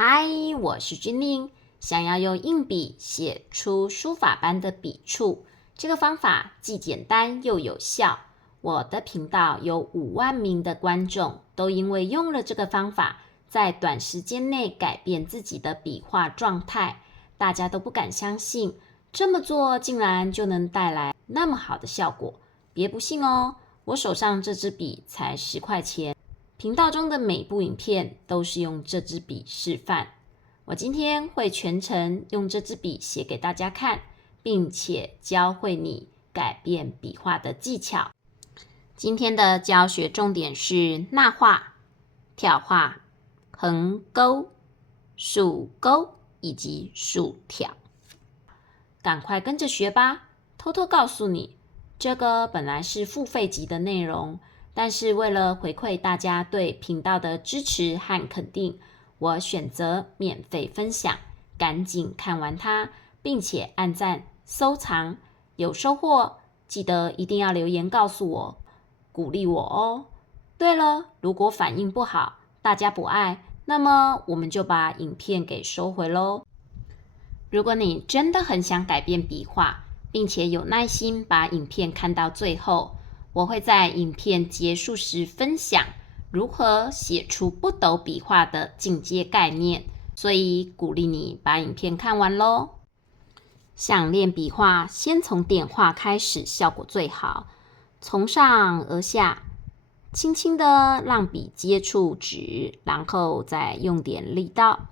嗨，我是君令。想要用硬笔写出书法般的笔触，这个方法既简单又有效。我的频道有5万名的观众，都因为用了这个方法，在短时间内改变自己的笔画状态。大家都不敢相信，这么做竟然就能带来那么好的效果。别不信哦，我手上这支笔才10块钱。频道中的每部影片都是用这支笔示范。我今天会全程用这支笔写给大家看，并且教会你改变笔画的技巧。今天的教学重点是捺画、挑画、横勾、竖勾以及竖挑。赶快跟着学吧！偷偷告诉你，这个本来是付费级的内容，但是为了回馈大家对频道的支持和肯定，我选择免费分享。赶紧看完它，并且按赞、收藏，有收获记得一定要留言告诉我，鼓励我哦。对了，如果反应不好，大家不爱，那么我们就把影片给收回咯。如果你真的很想改变笔画，并且有耐心把影片看到最后，我会在影片结束时分享如何写出不抖笔画的进阶概念，所以鼓励你把影片看完咯。想练笔画，先从点画开始，效果最好。从上而下，轻轻的让笔接触纸，然后再用点力道，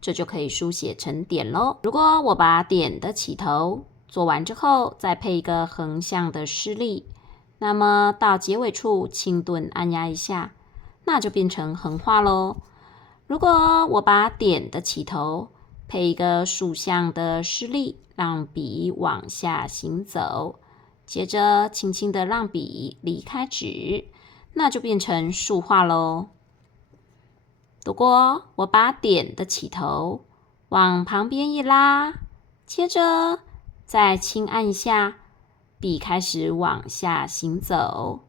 这就可以书写成点咯。如果我把点的起头做完之后，再配一个横向的施力，那么到结尾处轻顿按压一下，那就变成横画咯。如果我把点的起头配一个竖向的施力，让笔往下行走，接着轻轻的让笔离开纸，那就变成竖画咯。如果我把点的起头往旁边一拉，接着再轻按一下，笔开始往下行走，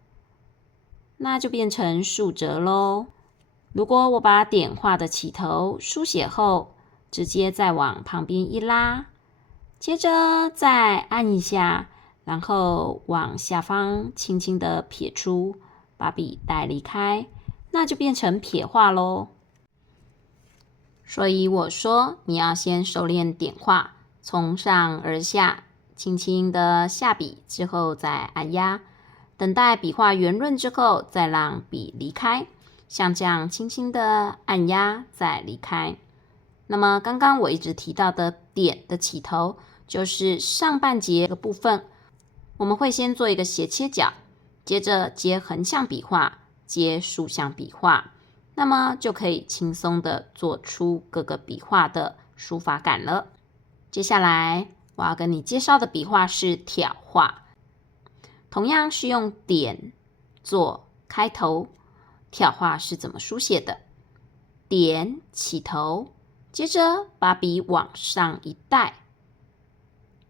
那就变成竖折咯。如果我把点画的起头书写后，直接再往旁边一拉，接着再按一下，然后往下方轻轻的撇出，把笔带离开，那就变成撇画咯。所以我说，你要先熟练点画，从上而下，轻轻的下笔之后再按压，等待笔画圆润之后，再让笔离开，像这样轻轻的按压再离开。那么刚刚我一直提到的点的起头，就是上半截的部分，我们会先做一个斜切角，接着接横向笔画，接竖向笔画，那么就可以轻松的做出各个笔画的书法感了。接下来我要跟你介绍的笔画是挑画，同样是用点做开头。挑画是怎么书写的？点起头，接着把笔往上一带，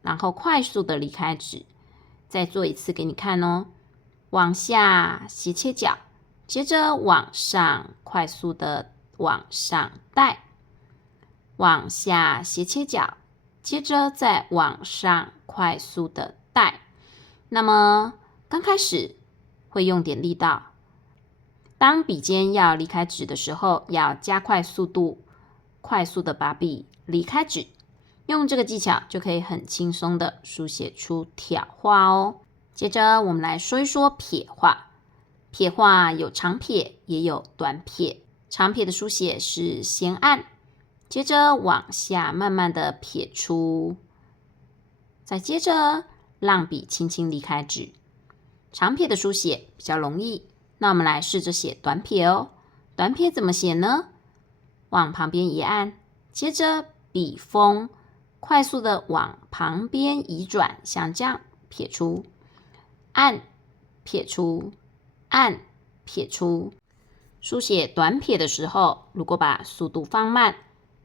然后快速的离开纸。再做一次给你看哦。往下斜切角，接着往上快速的往上带，往下斜切角，接着再往上快速的带。那么刚开始会用点力道，当笔尖要离开纸的时候，要加快速度，快速的把笔离开纸。用这个技巧就可以很轻松的书写出挑画哦。接着我们来说一说撇画。撇画有长撇也有短撇，长撇的书写是先按，接着往下慢慢的撇出，再接着让笔轻轻离开纸。长撇的书写比较容易，那我们来试着写短撇哦。短撇怎么写呢？往旁边一按，接着笔锋快速的往旁边移转，像这样撇出，按撇出，按撇出。书写短撇的时候，如果把速度放慢，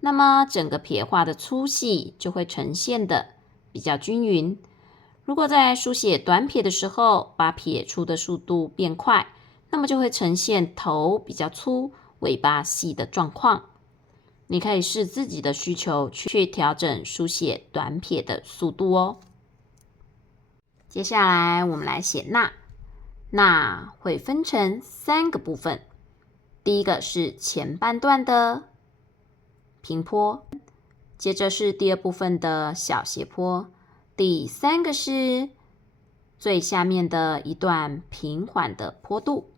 那么整个撇画的粗细就会呈现的比较均匀。如果在书写短撇的时候，把撇出的速度变快，那么就会呈现头比较粗，尾巴细的状况。你可以视自己的需求去调整书写短撇的速度哦。接下来我们来写捺，捺会分成3个部分，第一个是前半段的平坡，接着是第二部分的小斜坡，第3个是最下面的一段平缓的坡度。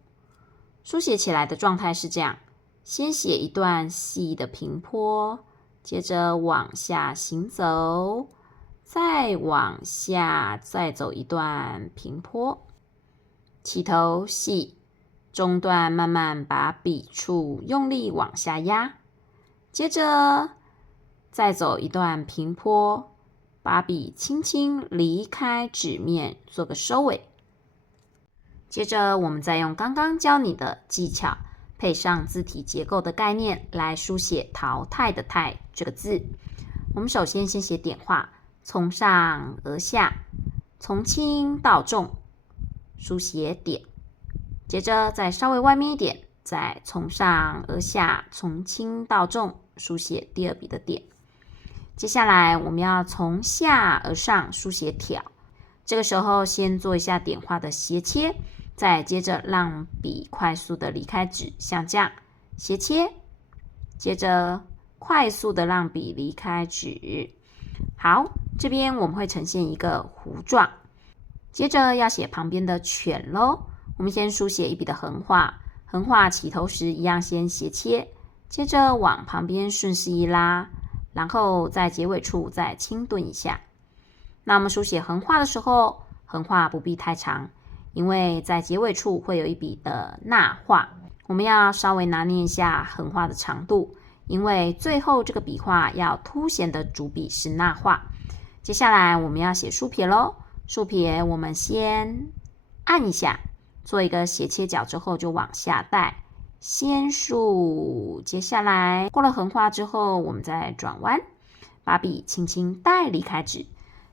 书写起来的状态是这样，先写一段细的平坡，接着往下行走，再往下再走一段平坡，起头细，中段慢慢把笔触用力往下压，接着再走一段平坡，把笔轻轻离开纸面，做个收尾。接着我们再用刚刚教你的技巧，配上字体结构的概念来书写淘汰的汰这个字。我们首先写点画，从上而下，从轻到重，书写点。接着再稍微外面一点，再从上而下，从轻到重，书写第2笔的点。接下来我们要从下而上书写挑，这个时候先做一下点画的斜切，再接着让笔快速的离开纸，像这样斜切，接着快速的让笔离开纸。好，这边我们会呈现一个弧状，接着要写旁边的犬咯。我们先书写一笔的横画，横画起头时一样先斜切，接着往旁边顺势一拉，然后在结尾处再轻顿一下。那我们书写横画的时候，横画不必太长，因为在结尾处会有一笔的捺画，我们要稍微拿捏一下横画的长度，因为最后这个笔画要凸显的主笔是捺画。接下来我们要写竖撇咯，竖撇我们先按一下，做一个斜切角之后就往下带，先竖，接下来过了横画之后，我们再转弯，把笔轻轻带离开纸。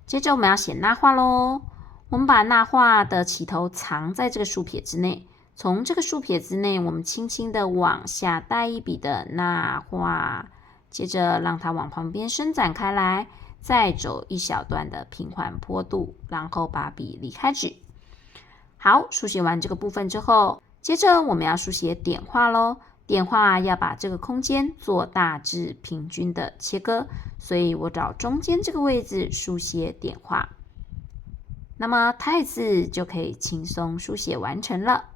接着我们要写捺画咯，我们把捺画的起头藏在这个竖撇之内，从这个竖撇之内，我们轻轻的往下带一笔的捺画，接着让它往旁边伸展开来，再走一小段的平缓坡度，然后把笔离开纸。好，书写完这个部分之后，接着我们要书写点画咯。点画要把这个空间做大致平均的切割，所以我找中间这个位置书写点画。那么汰字就可以轻松书写完成了。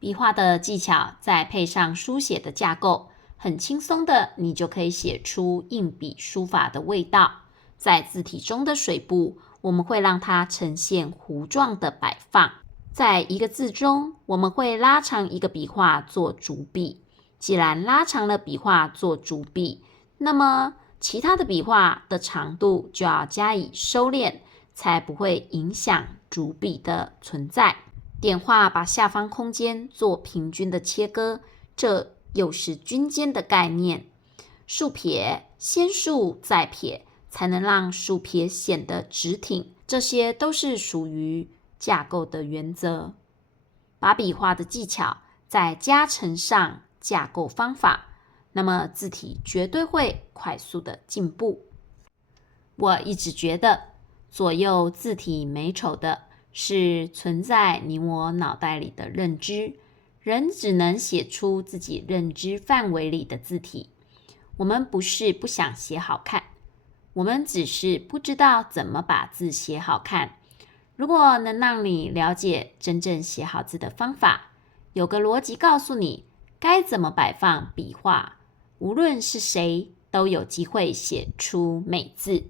笔画的技巧再配上书写的架构，很轻松的你就可以写出硬笔书法的味道。在字体中的水部，我们会让它呈现弧状的摆放。在一个字中，我们会拉长一个笔画做主笔。既然拉长了笔画做主笔，那么其他的笔画的长度就要加以收敛，才不会影响主笔的存在。点画把下方空间做平均的切割，这又是均间的概念。竖撇先竖再撇，才能让竖撇显得直挺，这些都是属于架构的原则。把笔画的技巧再加乘上架构方法，那么字体绝对会快速的进步。我一直觉得左右字体美丑的是存在你我脑袋里的认知，人只能写出自己认知范围里的字体。我们不是不想写好看，我们只是不知道怎么把字写好看。如果能让你了解真正写好字的方法，有个逻辑告诉你该怎么摆放笔画，无论是谁都有机会写出美字。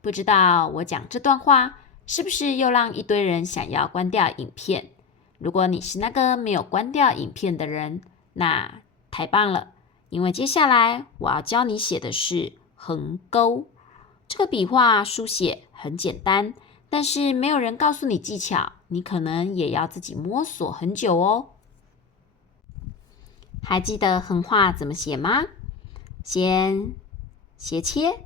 不知道我讲这段话是不是又让一堆人想要关掉影片？如果你是那个没有关掉影片的人，那太棒了，因为接下来我要教你写的是横钩。这个笔画书写很简单，但是没有人告诉你技巧，你可能也要自己摸索很久哦。还记得横画怎么写吗？先斜切，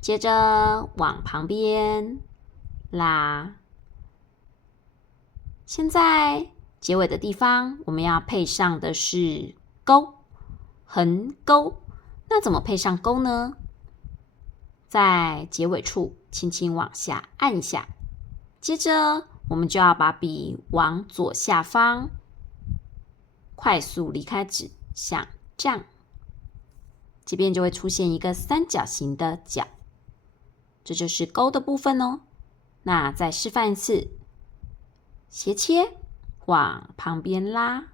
接着往旁边拉。现在结尾的地方我们要配上的是钩，横钩。那怎么配上勾呢？在结尾处轻轻往下按一下，接着我们就要把笔往左下方快速离开纸，像这样，这边就会出现一个三角形的角，这就是勾的部分哦。那再示范一次，斜切往旁边拉，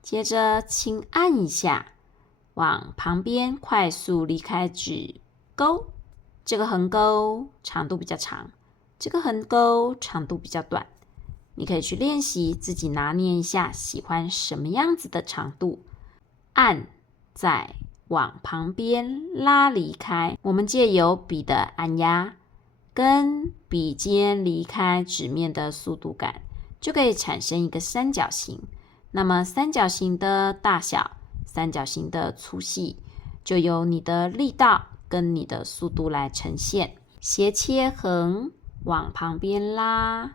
接着轻按一下，往旁边快速离开纸勾。这个横勾长度比较长，这个横勾长度比较短，你可以去练习，自己拿捏一下喜欢什么样子的长度，按再往旁边拉离开。我们借由笔的按压跟笔尖离开纸面的速度感，就可以产生一个三角形。那么三角形的大小、三角形的粗细，就由你的力道跟你的速度来呈现。斜切横往旁边拉，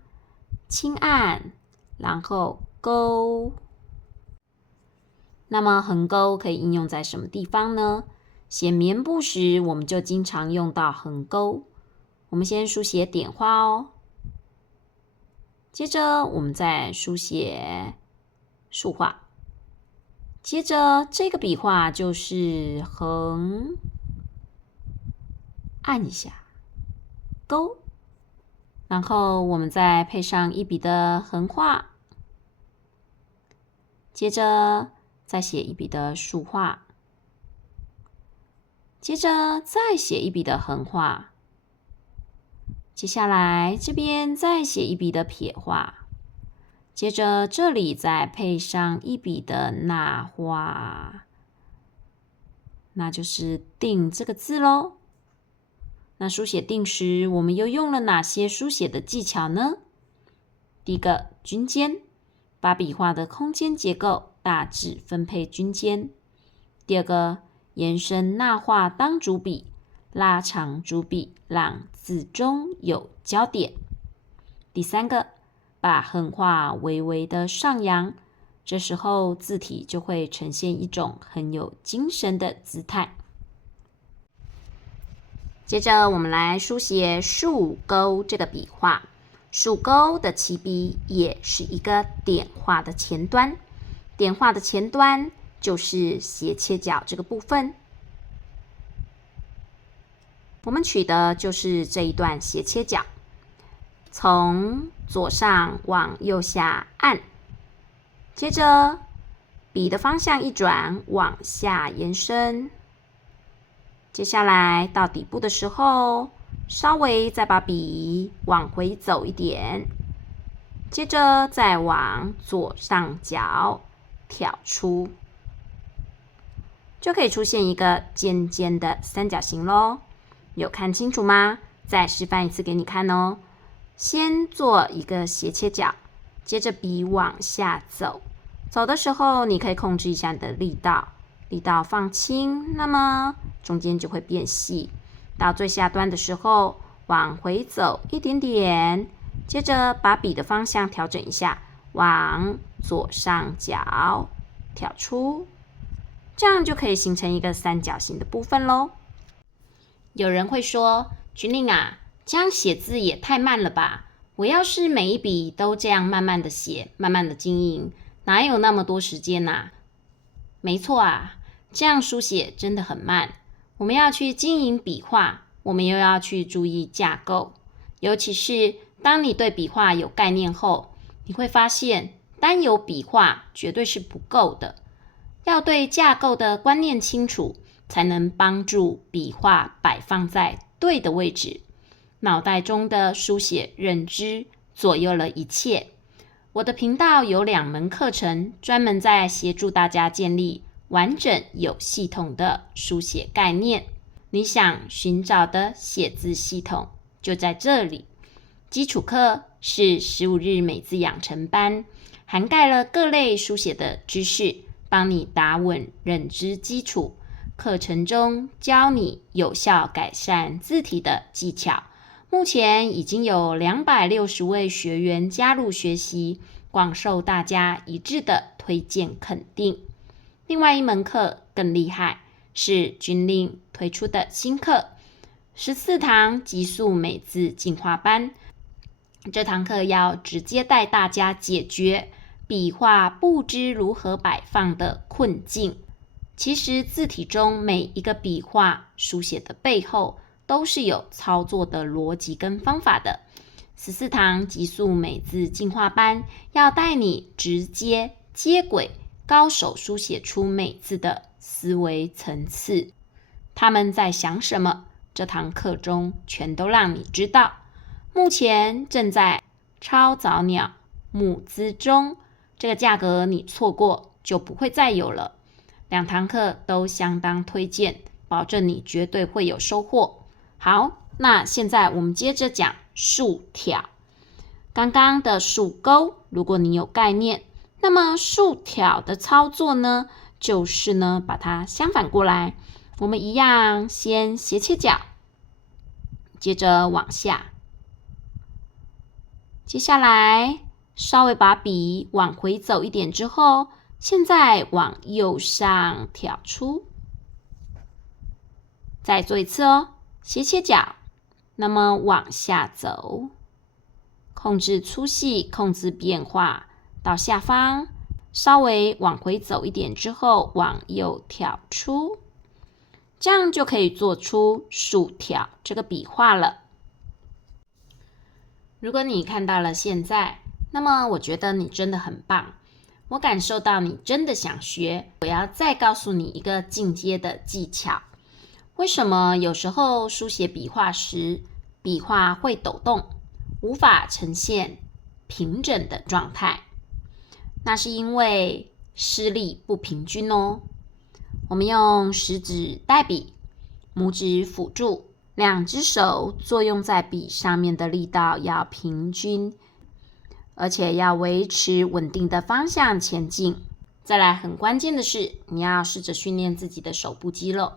轻按，然后勾。那么横勾可以应用在什么地方呢？写棉布时，我们就经常用到横勾。我们先书写点画哦，接着我们再书写竖画，接着这个笔画就是横，按一下，勾，然后我们再配上一笔的横画，接着再写一笔的竖画，接着再写一笔的横画，接下来这边再写一笔的撇画，接着这里再配上一笔的捺画，那就是定这个字咯。那书写定时，我们又用了哪些书写的技巧呢？第一个，均间，把笔画的空间结构大致分配均间。第二个，延伸捺画当主笔，拉长主笔，让字中有焦点。第三个，把横画微微的上扬，这时候字体就会呈现一种很有精神的姿态。接着我们来书写竖钩这个笔画，竖钩的起笔也是一个点画的前端，点画的前端就是斜切角这个部分。我们取的就是这一段斜切角，从左上往右下按，接着笔的方向一转，往下延伸。接下来到底部的时候，稍微再把笔往回走一点，接着再往左上角挑出，就可以出现一个尖尖的三角形咯。有看清楚吗？再示范一次给你看哦。先做一个斜切角，接着笔往下走，走的时候你可以控制一下你的力道，力道放轻，那么中间就会变细。到最下端的时候，往回走一点点，接着把笔的方向调整一下，往左上角挑出，这样就可以形成一个三角形的部分咯。有人会说，君令啊，这样写字也太慢了吧，我要是每一笔都这样慢慢的写，慢慢的经营，哪有那么多时间啊？没错啊，这样书写真的很慢。我们要去经营笔画，我们又要去注意架构，尤其是当你对笔画有概念后，你会发现单有笔画绝对是不够的，要对架构的观念清楚，才能帮助笔画摆放在对的位置。脑袋中的书写认知左右了一切。我的频道有2门课程，专门在协助大家建立完整有系统的书写概念。你想寻找的写字系统就在这里。基础课是15日美字养成班，涵盖了各类书写的知识，帮你打稳认知基础。课程中教你有效改善字体的技巧。目前已经有260位学员加入学习，广受大家一致的推荐肯定。另外一门课更厉害，是军令推出的新课14堂极速美字进化班。这堂课要直接带大家解决笔画不知如何摆放的困境。其实字体中每一个笔画书写的背后都是有操作的逻辑跟方法的。14堂极速美字进化班要带你直接接轨高手书写出美字的思维层次。他们在想什么？这堂课中全都让你知道。目前正在超早鸟募资中，这个价格你错过就不会再有了。2堂课都相当推荐，保证你绝对会有收获。好，那现在我们接着讲竖挑。刚刚的竖钩，如果你有概念，那么竖挑的操作呢，就是呢把它相反过来。我们一样先斜切角，接着往下。接下来稍微把笔往回走一点之后，现在往右上挑出。再做一次哦，斜切角，那么往下走，控制粗细，控制变化，到下方稍微往回走一点之后，往右挑出，这样就可以做出竖挑这个笔画了。如果你看到了现在，那么我觉得你真的很棒，我感受到你真的想学。我要再告诉你一个进阶的技巧。为什么有时候书写笔画时，笔画会抖动，无法呈现平整的状态？那是因为施力不平均哦。我们用食指代笔，拇指辅助，2只手作用在笔上面的力道要平均，而且要维持稳定的方向前进。再来，很关键的是，你要试着训练自己的手部肌肉。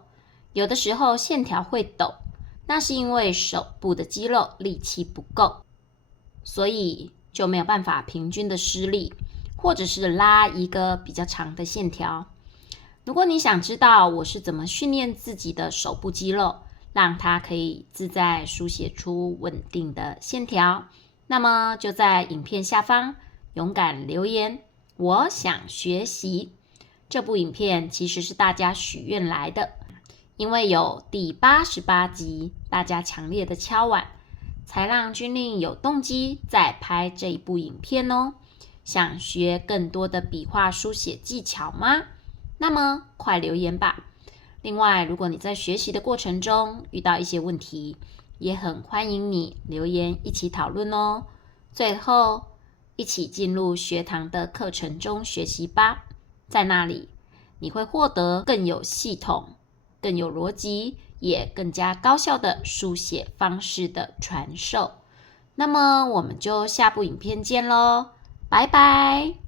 有的时候线条会抖，那是因为手部的肌肉力气不够，所以就没有办法平均的施力，或者是拉一个比较长的线条。如果你想知道我是怎么训练自己的手部肌肉，让它可以自在书写出稳定的线条，那么就在影片下方勇敢留言，我想学习。这部影片其实是大家许愿来的，因为有第88集大家强烈的敲碗，才让军令有动机再拍这一部影片哦。想学更多的笔画书写技巧吗？那么快留言吧。另外，如果你在学习的过程中遇到一些问题，也很欢迎你留言一起讨论哦。最后，一起进入学堂的课程中学习吧。在那里，你会获得更有系统、更有逻辑，也更加高效的书写方式的传授。那么，我们就下部影片见咯，拜拜。